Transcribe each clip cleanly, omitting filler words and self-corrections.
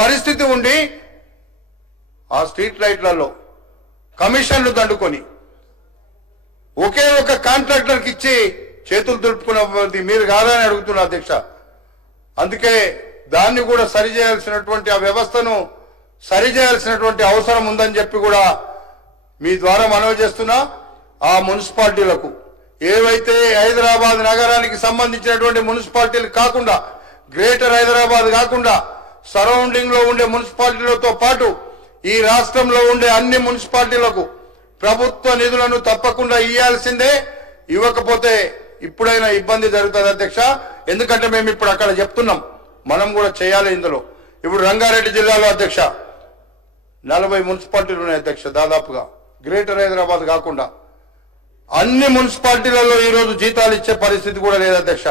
పరిస్థితి ఉండి ఆ స్ట్రీట్ లైట్లలో కమిషన్లు దండుకొని ఒకే ఒక కాంట్రాక్టర్కి ఇచ్చి చేతులు దులుపుకున్నది మీరు కాదని అడుగుతున్నా అధ్యక్ష. అందుకే దాన్ని కూడా సరిచేయాల్సినటువంటి ఆ వ్యవస్థను సరిచేయాల్సినటువంటి అవసరం ఉందని చెప్పి కూడా మీ ద్వారా మనవి చేస్తున్నా. ఆ మున్సిపాలిటీలకు ఏవైతే హైదరాబాద్ నగరానికి సంబంధించినటువంటి మున్సిపాలిటీలు కాకుండా, గ్రేటర్ హైదరాబాద్ కాకుండా సరౌండింగ్ లో ఉండే మున్సిపాలిటీలతో పాటు ఈ రాష్ట్రంలో ఉండే అన్ని మున్సిపాలిటీలకు ప్రభుత్వ నిధులను తప్పకుండా ఇవ్వాల్సిందే. ఇవ్వకపోతే ఇప్పుడైనా ఇబ్బంది జరుగుతుంది అధ్యక్ష. ఎందుకంటే మేము ఇప్పుడు అక్కడ చెప్తున్నాం, మనం కూడా చేయాలి ఇందులో. ఇప్పుడు రంగారెడ్డి జిల్లాలో అధ్యక్ష 40 మున్సిపాలిటీలు ఉన్నాయి అధ్యక్ష. దాదాపుగా గ్రేటర్ హైదరాబాద్ కాకుండా అన్ని మున్సిపాలిటీలలో ఈరోజు జీతాలు ఇచ్చే పరిస్థితి కూడా లేదు అధ్యక్ష.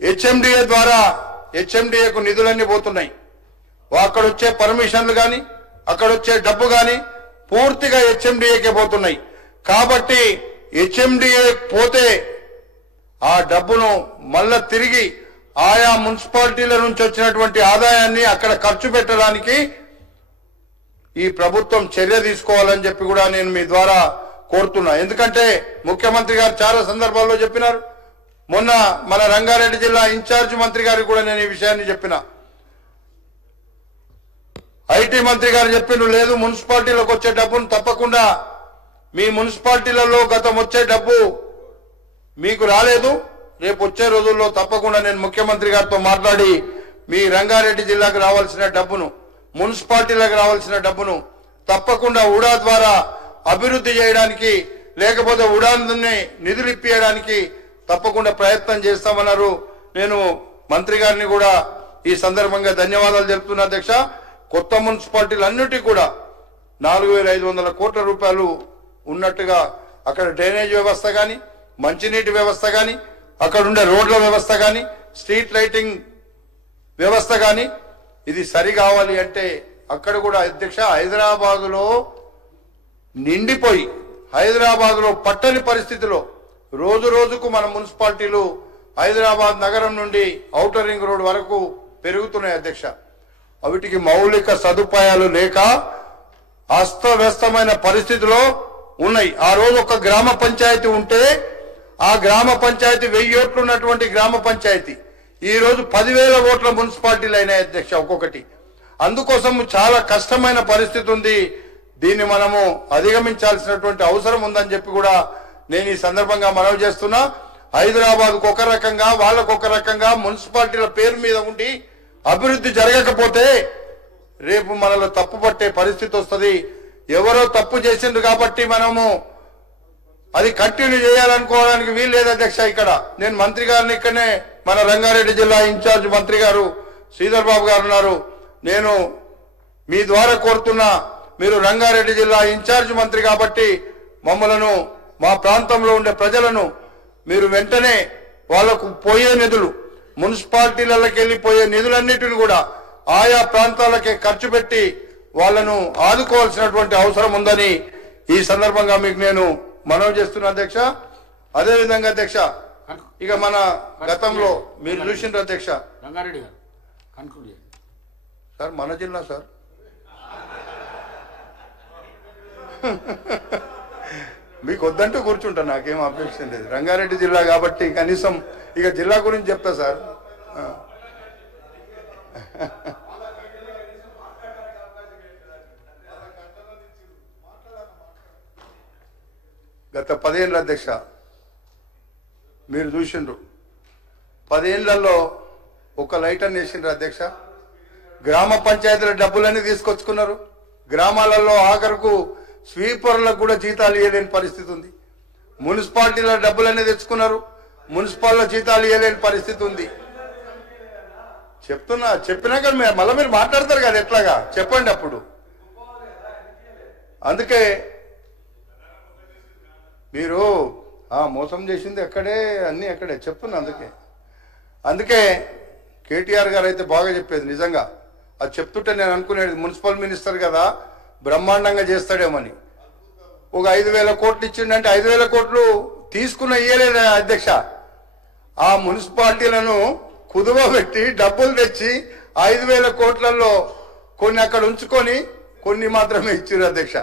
హెచ్ఎండిఏ ద్వారా హెచ్ఎండిఏకు నిధులన్నీ పోతున్నాయి. అక్కడ వచ్చే పర్మిషన్లు కానీ అక్కడ వచ్చే డబ్బు కానీ పూర్తిగా హెచ్ఎండిఏకే పోతున్నాయి. కాబట్టి హెచ్ఎండిఏ పోతే ఆ డబ్బును మళ్ళా తిరిగి ఆయా మున్సిపాలిటీల నుంచి వచ్చినటువంటి ఆదాయాన్ని అక్కడ ఖర్చు పెట్టడానికి ఈ ప్రభుత్వం చర్య తీసుకోవాలని చెప్పి కూడా నేను మీ ద్వారా కోరుతున్నా. ఎందుకంటే ముఖ్యమంత్రి గారు చాలా సందర్భాల్లో చెప్పినారు. మొన్న మన రంగారెడ్డి జిల్లా ఇన్ఛార్జ్ మంత్రి గారికి కూడా నేను ఈ విషయాన్ని చెప్పిన. ఐటీ మంత్రి గారు చెప్పిండ్రు, లేదు మున్సిపాలిటీలకు వచ్చే డబ్బును తప్పకుండా మీ మున్సిపాలిటీలలో గతం వచ్చే డబ్బు మీకు రాలేదు, రేపు వచ్చే రోజుల్లో తప్పకుండా నేను ముఖ్యమంత్రి గారితో మాట్లాడి మీ రంగారెడ్డి జిల్లాకు రావాల్సిన డబ్బును, మున్సిపాలిటీలకు రావాల్సిన డబ్బును తప్పకుండా ఉడా ద్వారా అభివృద్ధి చేయడానికి, లేకపోతే ఉడాన్ని నిధులు ఇప్పించడానికి తప్పకుండా ప్రయత్నం చేస్తామన్నారు. నేను మంత్రి గారిని కూడా ఈ సందర్భంగా ధన్యవాదాలు తెలుపుతున్నా అధ్యక్ష. కొత్త మున్సిపాలిటీలు అన్నిటికీ కూడా 4,500 కోట్ల రూపాయలు ఉన్నట్టుగా అక్కడ డ్రైనేజ్ వ్యవస్థ కానీ, మంచినీటి వ్యవస్థ కానీ, అక్కడ ఉండే రోడ్ల వ్యవస్థ కానీ, స్ట్రీట్ లైటింగ్ వ్యవస్థ కానీ ఇది సరి కావాలి అంటే అక్కడ కూడా అధ్యక్ష హైదరాబాదులో నిండిపోయి, హైదరాబాదులో పట్టని పరిస్థితిలో రోజు రోజుకు మన మున్సిపాలిటీలు హైదరాబాద్ నగరం నుండి ఔటర్ రింగ్ రోడ్ వరకు పెరుగుతున్నాయి అధ్యక్ష. వీటికి మౌలిక సదుపాయాలు లేక అస్తవ్యస్తమైన పరిస్థితిలో ఉన్నాయి. ఆ రోజు ఒక గ్రామ పంచాయతీ ఉంటే ఆ గ్రామ పంచాయతీ 1000 ఓట్లు ఉన్నటువంటి గ్రామ పంచాయతీ ఈ రోజు 10,000 ఓట్ల మున్సిపాలిటీలు అయినాయి అధ్యక్ష ఒక్కొక్కటి. అందుకోసం చాలా కష్టమైన పరిస్థితి ఉంది. దీన్ని మనము అధిగమించాల్సినటువంటి అవసరం ఉందని చెప్పి కూడా నేను ఈ సందర్భంగా మనవి చేస్తున్నా. హైదరాబాద్కు ఒక రకంగా, వాళ్ళకు ఒక రకంగా మున్సిపాలిటీల పేరు మీద ఉండి అభివృద్ధి జరగకపోతే రేపు మనలో తప్పు పట్టే పరిస్థితి వస్తుంది. ఎవరో తప్పు చేసిండ్రు కాబట్టి మనము అది కంటిన్యూ చేయాలనుకోవడానికి వీలు లేదు అధ్యక్ష. ఇక్కడ నేను మంత్రి గారిని, ఇక్కడనే మన రంగారెడ్డి జిల్లా ఇన్ఛార్జ్ మంత్రి గారు శ్రీధర్ బాబు గారు ఉన్నారు, నేను మీ ద్వారా కోరుతున్నా, మీరు రంగారెడ్డి జిల్లా ఇన్ఛార్జ్ మంత్రి కాబట్టి మమ్మలను, మా ప్రాంతంలో ఉండే ప్రజలను మీరు వెంటనే వాళ్లకు పోయే నిధులు, మున్సిపాలిటీలకి వెళ్ళిపోయే నిధులన్నిటిని కూడా ఆయా ప్రాంతాలకే ఖర్చు పెట్టి వాళ్లను ఆదుకోవాల్సినటువంటి అవసరం ఉందని ఈ సందర్భంగా మీకు నేను మనవి చేస్తున్నా అధ్యక్ష. అదేవిధంగా అధ్యక్ష, ఇక మన గతంలో మీరు చూసిండ్రు అధ్యక్ష, రంగారెడ్డి గారు కన్క్లూడ్ చేయండి సార్. మన జిల్లా సార్, మీకు వద్దంటూ కూర్చుంటా, నాకేం అబ్జెక్షన్ లేదు. రంగారెడ్డి జిల్లా కాబట్టి కనీసం ఇక జిల్లా గురించి చెప్తా సార్. గత 10 ఏళ్ళ అధ్యక్ష మీరు చూసిండ్రు, 10 ఏళ్లలో ఒక లైట్ అని వేసిండ్రు అధ్యక్ష. గ్రామ పంచాయతీల డబ్బులన్నీ తీసుకొచ్చుకున్నారు. గ్రామాలలో ఆఖరుకు స్వీపర్లకు కూడా జీతాలు ఇవ్వలేని పరిస్థితి ఉంది. మున్సిపాలిటీల డబ్బులన్నీ తెచ్చుకున్నారు, మున్సిపాలిటీల జీతాలు ఇవ్వలేని పరిస్థితి ఉంది. చెప్తున్నా, చెప్పినాక మళ్ళీ మీరు మాట్లాడతారు కదా, ఎట్లాగా చెప్పండి అప్పుడు. అందుకే మీరు మోసం చేసింది ఎక్కడే, అన్ని ఎక్కడే చెప్తున్నా. అందుకే కేటీఆర్ గారు అయితే బాగా చెప్పేది. నిజంగా అది చెప్తుంటే నేను అనుకునేది, మున్సిపల్ మినిస్టర్ కదా బ్రహ్మాండంగా చేస్తాడేమని. ఒక 5,000 కోట్లు ఇచ్చిండంటే 5,000 కోట్లు తీసుకున్న ఇయ్యలేదు అధ్యక్ష. ఆ మున్సిపాలిటీలను కుదువ పెట్టి డబ్బులు తెచ్చి 5,000 కోట్లలో కొన్ని అక్కడ ఉంచుకొని కొన్ని మాత్రమే ఇచ్చారు అధ్యక్ష.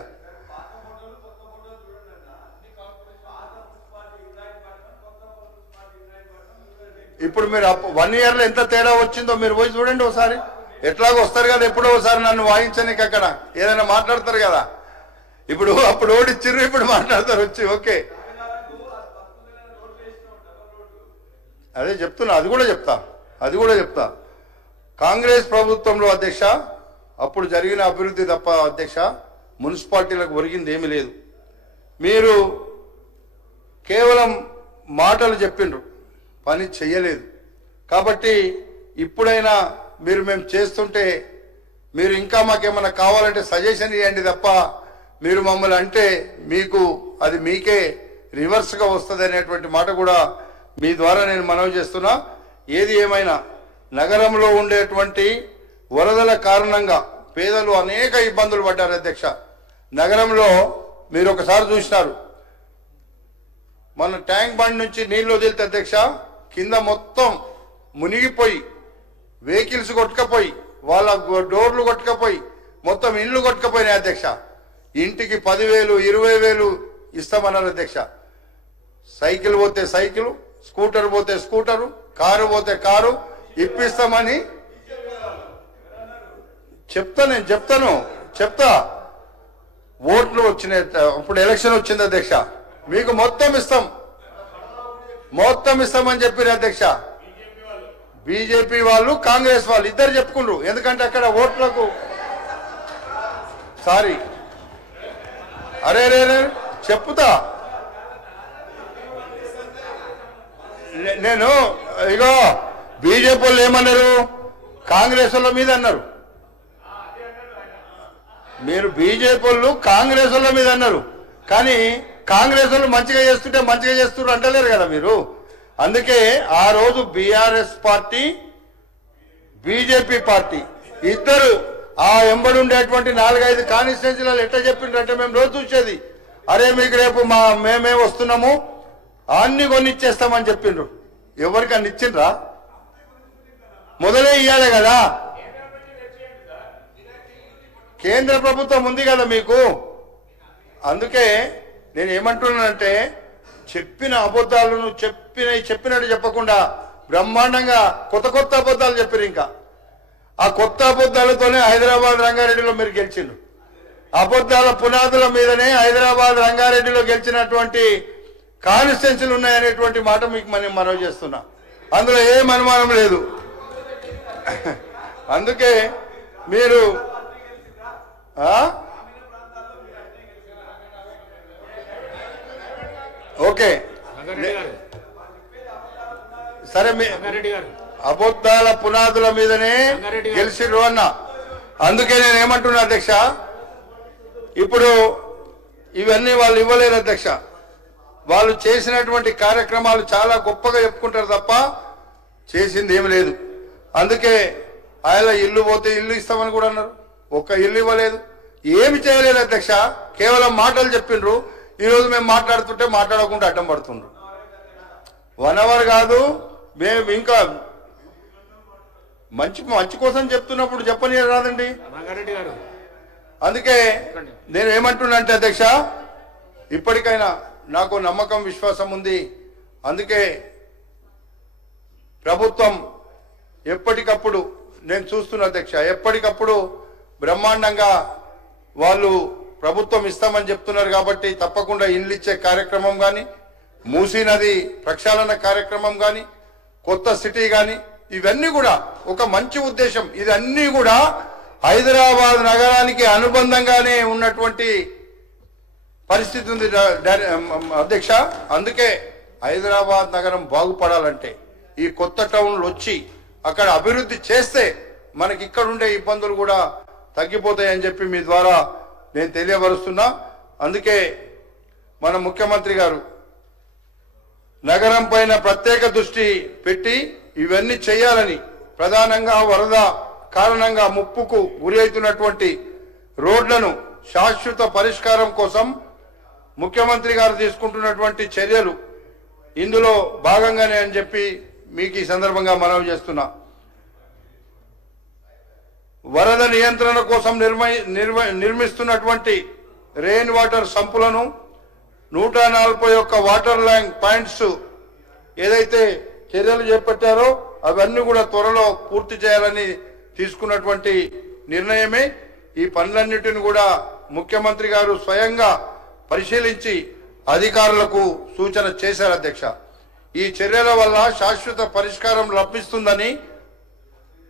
ఇప్పుడు మీరు 1 ఇయర్లో ఎంత తేడా వచ్చిందో మీరు పోయి చూడండి ఒకసారి. ఎట్లాగో వస్తారు కదా ఎప్పుడో ఒకసారి నన్ను వాయించనీకి, అక్కడ ఏదైనా మాట్లాడతారు కదా. ఇప్పుడు అప్పుడు ఓడిచ్చిర్రు, ఇప్పుడు మాట్లాడతారు వచ్చి. ఓకే, అదే చెప్తున్నా, అది కూడా చెప్తా. కాంగ్రెస్ ప్రభుత్వంలో అధ్యక్ష అప్పుడు జరిగిన అభివృద్ధి తప్ప అధ్యక్ష మున్సిపాలిటీలకు ఒరిగింది ఏమీ లేదు. మీరు కేవలం మాటలు చెప్పిండ్రు, పని చెయ్యలేదు. కాబట్టి ఇప్పుడైనా మేము చేస్తుంటే మీరు ఇంకా మాకేమన్నా కావాలంటే సజెషన్ ఇవ్వండి తప్ప మీరు మమ్మల్ని అంటే మీకు అది మీకే రివర్స్గా వస్తుంది అనేటువంటి మాట కూడా మీ ద్వారా నేను మనవి చేస్తున్నా. ఏది ఏమైనా నగరంలో ఉండేటువంటి వరదల కారణంగా పేదలు అనేక ఇబ్బందులు పడ్డారు అధ్యక్ష. నగరంలో మీరు ఒకసారి చూసినారు, మన ట్యాంక్ బండ్ నుంచి నీళ్లు వదిలితే అధ్యక్ష కింద మొత్తం మునిగిపోయి వెహికల్స్ కొట్టుకపోయి వాళ్ళ డోర్లు కొట్టుకపోయి మొత్తం ఇళ్ళు కొట్టుకపోయినాయి అధ్యక్ష. ఇంటికి 10,000 20,000 ఇస్తామన్నారు అధ్యక్ష. సైకిల్ పోతే సైకిల్, స్కూటర్ పోతే స్కూటరు, కారు పోతే కారు ఇప్పిస్తామని చెప్తా. ఓట్లు వచ్చినాయి, ఇప్పుడు ఎలక్షన్ వచ్చింది అధ్యక్ష, మీకు మొత్తం ఇస్తామని చెప్పారు అధ్యక్ష. బీజేపీ వాళ్ళు కాంగ్రెస్ వాళ్ళు ఇద్దరు చెప్పుకుండ్రు. ఎందుకంటే అక్కడ ఓట్లకు సారీ అరే చెప్తా నేను. ఇగో బీజేపీ వాళ్ళు ఏమన్నారు, కాంగ్రెస్ వాళ్ళ మీద అన్నారు. మీరు బీజేపీ వాళ్ళు కాంగ్రెస్ వాళ్ళ మీద అన్నారు, కానీ కాంగ్రెస్ వాళ్ళు మంచిగా చేస్తున్నారు అంటలేరు కదా మీరు. అందుకే ఆ రోజు బీఆర్ఎస్ పార్టీ బీజేపీ పార్టీ ఇద్దరు ఆ ఎంబడి ఉండేటువంటి 4-5 కాన్స్టిట్యున్సీలలో ఎట్లా చెప్పిండ్రంటే మేము రోజు చూసేది, అరే మీకు రేపు మేమే వస్తున్నాము అన్ని కొనిచ్చేస్తామని చెప్పిండ్రు. ఎవరికి అన్ని ఇచ్చిండ్రా? మొదలే ఇయ్యాలే కదా, కేంద్ర ప్రభుత్వం ఉంది కదా మీకు. అందుకే నేను ఏమంటున్నానంటే చెప్పిన అబద్ధాలను చెప్పినట్టు చెప్పకుండా బ్రహ్మాండంగా కొత్త అబద్ధాలు చెప్పారు. ఇంకా ఆ కొత్త అబద్ధాలతోనే హైదరాబాద్ రంగారెడ్డిలో మీరు గెలిచిండ్రు. అబద్ధాల పునాదుల మీదనే హైదరాబాద్ రంగారెడ్డిలో గెలిచినటువంటి కాన్స్టిట్యున్సీలు ఉన్నాయనేటువంటి మాట మీకు మనం మనవి చేస్తున్నా. అందులో ఏం అనుమానం లేదు. అందుకే మీరు ఓకే సరే, అబద్ధాల పునాదుల మీదనే గెలిచిర్రు అన్న. అందుకే నేను ఏమంటున్నా అధ్యక్ష, ఇప్పుడు ఇవన్నీ వాళ్ళు ఇవ్వలేరు అధ్యక్ష. వాళ్ళు చేసినటువంటి కార్యక్రమాలు చాలా గొప్పగా చెప్పుకుంటారు తప్ప చేసింది ఏమి లేదు. అందుకే ఆయన ఇల్లు పోతే ఇల్లు ఇస్తామని కూడా అన్నారు, ఒక్క ఇల్లు ఇవ్వలేదు, ఏమి చేయలేదు అధ్యక్ష. కేవలం మాటలు చెప్పిండ్రు. ఈరోజు మేము మాట్లాడుతుంటే మాట్లాడకుండా అడ్డం పడుతుండ్రు. 1 అవర్ కాదు, మేము ఇంకా మంచి కోసం చెప్తున్నప్పుడు చెప్పని రాదండి. అందుకే నేను ఏమంటున్నా అంటే అధ్యక్ష, ఇప్పటికైనా నాకు నమ్మకం విశ్వాసం ఉంది. అందుకే ప్రభుత్వం ఎప్పటికప్పుడు నేను చూస్తున్నా అధ్యక్ష, ఎప్పటికప్పుడు బ్రహ్మాండంగా వాళ్ళు ప్రభుత్వం ఇస్తామని చెప్తున్నారు. కాబట్టి తప్పకుండా ఇండ్లు ఇచ్చే కార్యక్రమం కానీ, మూసీ నది ప్రక్షాళన కార్యక్రమం కానీ, కొత్త సిటీ కానీ, ఇవన్నీ కూడా ఒక మంచి ఉద్దేశం. ఇదన్నీ కూడా హైదరాబాద్ నగరానికి అనుబంధంగానే ఉన్నటువంటి పరిస్థితి ఉంది అధ్యక్ష. అందుకే హైదరాబాద్ నగరం బాగుపడాలంటే ఈ కొత్త టౌన్లు వచ్చి అక్కడ అభివృద్ధి చేస్తే మనకి ఇక్కడ ఉండే ఇబ్బందులు కూడా తగ్గిపోతాయని చెప్పి మీ ద్వారా నేను తెలియపరుస్తున్నా. అందుకే మన ముఖ్యమంత్రి గారు నగరం పైన ప్రత్యేక దృష్టి పెట్టి ఇవన్నీ చేయాలని, ప్రధానంగా వరద కారణంగా ముప్పుకు గురి అవుతున్నటువంటి రోడ్లను శాశ్వత పరిష్కారం కోసం ముఖ్యమంత్రి గారు తీసుకుంటున్నటువంటి చర్యలు ఇందులో భాగంగానే అని చెప్పి మీకు ఈ సందర్భంగా మనవి చేస్తున్నా. వరద నియంత్రణ కోసం నిర్మిస్తున్నటువంటి రెయిన్ వాటర్ సంపులను 141 వాటర్ లైన్ పాయింట్స్ ఏదైతే చర్యలు చేపట్టారో అవన్నీ కూడా త్వరలో పూర్తి చేయాలని తీసుకున్నటువంటి నిర్ణయమే. ఈ పనులన్నిటిని కూడా ముఖ్యమంత్రి గారు స్వయంగా పరిశీలించి అధికారులకు సూచన చేశారు అధ్యక్ష. ఈ చర్యల వల్ల శాశ్వత పరిష్కారం లభిస్తుందని,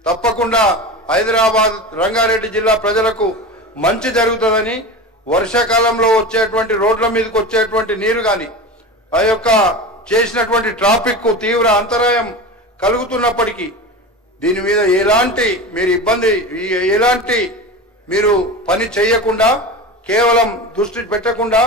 తప్పకుండా హైదరాబాద్ రంగారెడ్డి జిల్లా ప్రజలకు మంచి జరుగుతుందని, వర్షాకాలంలో వచ్చేటువంటి రోడ్ల మీదకి వచ్చేటువంటి నీరు కానీ ఆ యొక్క చేసినటువంటి ట్రాఫిక్ కు తీవ్ర అంతరాయం కలుగుతున్నప్పటికీ దీని మీద ఎలాంటి మీరు పని చేయకుండా కేవలం దృష్టి పెట్టకుండా